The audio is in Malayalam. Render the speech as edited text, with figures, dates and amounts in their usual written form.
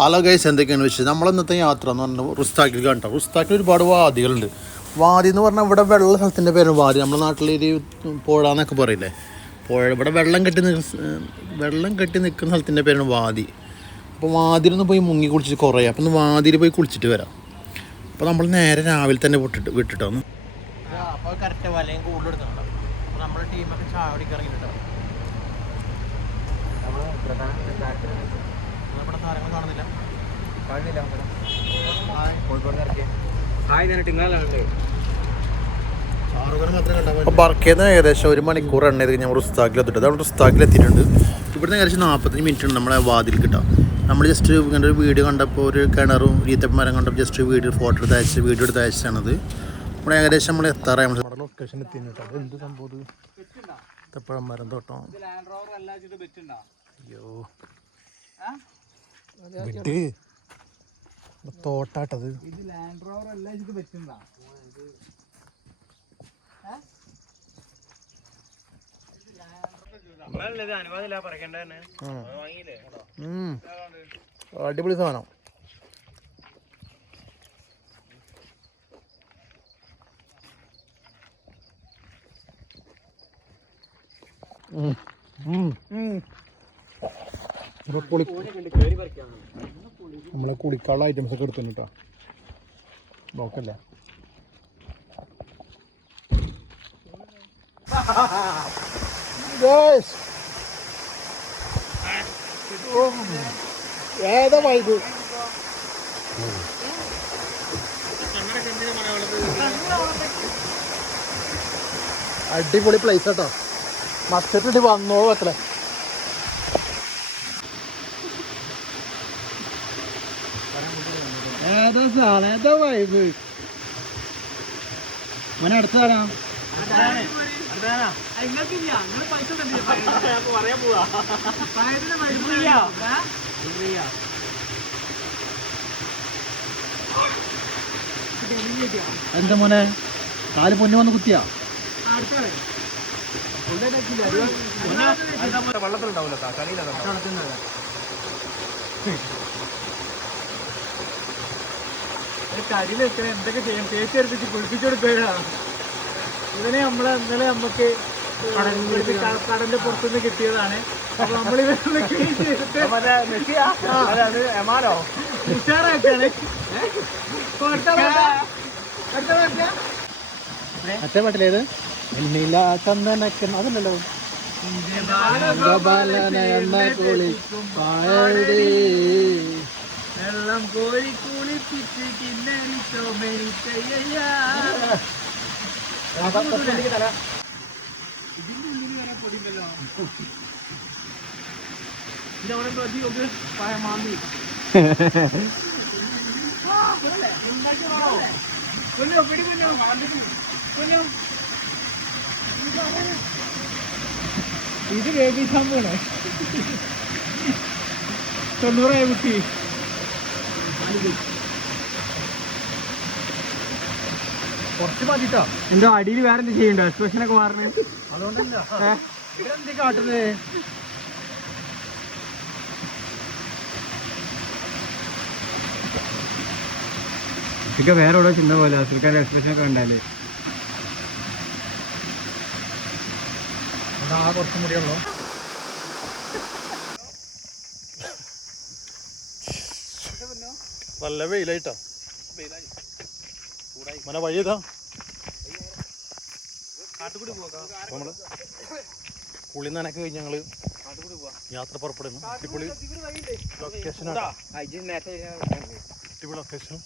ഹലോ ഗൈസ്, എന്തൊക്കെയാണ് വെച്ചാൽ നമ്മളിന്നത്തെ യാത്ര എന്ന് പറഞ്ഞാൽ റുസ്താക്കിൽ കണ്ടോ. റുസ്താക്കിൽ ഒരുപാട് വാദികളുണ്ട്. വാദി എന്ന് പറഞ്ഞാൽ ഇവിടെ വെള്ള സ്ഥലത്തിൻ്റെ പേരാണ് വാദി. നമ്മുടെ നാട്ടിലൊരു പുഴ എന്നൊക്കെ പറയില്ലേ, പുഴ. ഇവിടെ വെള്ളം കെട്ടി നിൽക്കുന്ന സ്ഥലത്തിൻ്റെ പേരാണ് വാദി. അപ്പോൾ വാദിയിലൊന്ന് പോയി മുങ്ങി കുളിച്ചിട്ട് കുറേ, അപ്പം ഒന്ന് വാദിയിൽ പോയി കുളിച്ചിട്ട് വരാം. അപ്പോൾ നമ്മൾ നേരെ രാവിലെ തന്നെ വിട്ടിട്ടോന്ന്. അപ്പോൾ കറക്റ്റ് വലയും കൂടുതലെടുത്തുണ്ടോ. അപ്പോൾ നമ്മുടെ ടീമൊക്കെ ചായ കുടിക്കാൻ ഇറങ്ങിയിട്ടോ. നമ്മുടെ താരങ്ങൾ കാണുന്നില്ല. അപ്പോൾ ബർക്കേന്ന് ഏകദേശം 1 മണിക്കൂർ എണ്ണ ചെയ്ത് ഞാൻ റുസ്താക്കിൽ എത്തിയിട്ട് നമ്മൾ റുസ്താക്കിൽ എത്തിയിട്ടുണ്ട്. ഇവിടുന്ന് ഏകദേശം 45 മിനിറ്റ് ഉണ്ട് നമ്മളെ വാതിൽ കിട്ടാം. നമ്മൾ ജസ്റ്റ് ഇങ്ങനെ ഒരു വീഡിയോ കണ്ടപ്പോൾ ഒരു കിണറും ഈത്തപ്പമരം കണ്ടപ്പോൾ ജസ്റ്റ് ഫോട്ടോ എടുത്ത് അയച്ചാണത്. നമ്മൾ ഏകദേശം നമ്മൾ എത്താറായി നമ്മുടെ ലൊക്കേഷൻ എത്തിയിട്ട്. അത് എന്ത് സംഭവം, ഈത്തപ്പഴം മരം തോട്ടം. അയ്യോ വിട്ട് തോട്ടാട്ടത്. അടിപൊളി സാധനം. നമ്മളെ കുളിക്കാനുള്ള ഐറ്റംസ് ഒക്കെ എടുത്തു കേട്ടോ. നോക്കല്ലേ, ഏതാ വൈബ്. അടിപൊളി പ്ലേസ് കേട്ടോ. മസ്കറ്റിട്ട് വന്നോ വെക്കലേ. ഏതാ സാധനം, ഏതാ വൈബ്. മോനെ അടുത്തതാണോ? എന്താ മോനെ കാല് പൊന്നു വന്ന് കുത്തിയാ? വെള്ളത്തിലുണ്ടാവില്ല. കരിയിലെത്ര എന്തൊക്കെ ചെയ്യും, തേച്ച് എടുപ്പിച്ച് കുളിപ്പിച്ചു കൊടുക്കുക. ഇവനെ നമ്മളെ ഇന്നലെ നമുക്ക് കടലിന്റെ പുറത്തുനിന്ന് കിട്ടിയതാണ്. അപ്പൊ നമ്മൾ ഉഷാറാക്കാണ്. മറ്റേ പാട്ടിലേത് ചന്ദനക്ക് അതല്ലല്ലോ. വെള്ളം കോരി കുളിപ്പിച്ച് കിന്നരിച്ചോ മെരിക്കയ്യ. ഇത് ബേബി സംഭവമാണ്. 90 കുട്ടി. കുറച്ച് മതിട്ടോ. എന്തോ അടിയിൽ വേറെ എന്ത് ചെയ്യണ്ടോ, എക്സ്പ്രഷനൊക്കെ മാറണേ. അതുകൊണ്ടല്ല ഇവരെന്ത് കാട്ടുന്നത്. ഇതൊക്കെ വേറെ എവിടെ ചിന്ത പോലെ ആൾക്കാരുടെ എക്സ്പ്രഷനൊക്കെ ഉണ്ടാല്. കുറച്ചും കൂടിയുള്ളൂ. നല്ല വെയിലായിട്ടാ. മന വഴിയതാ നമ്മള് പുളി നനക്ക് കഴിഞ്ഞ് ഞങ്ങള് യാത്ര പുറപ്പെടുന്നു. അടിപൊളി ലൊക്കേഷനാണ്. അടിപൊളി ലൊക്കേഷനും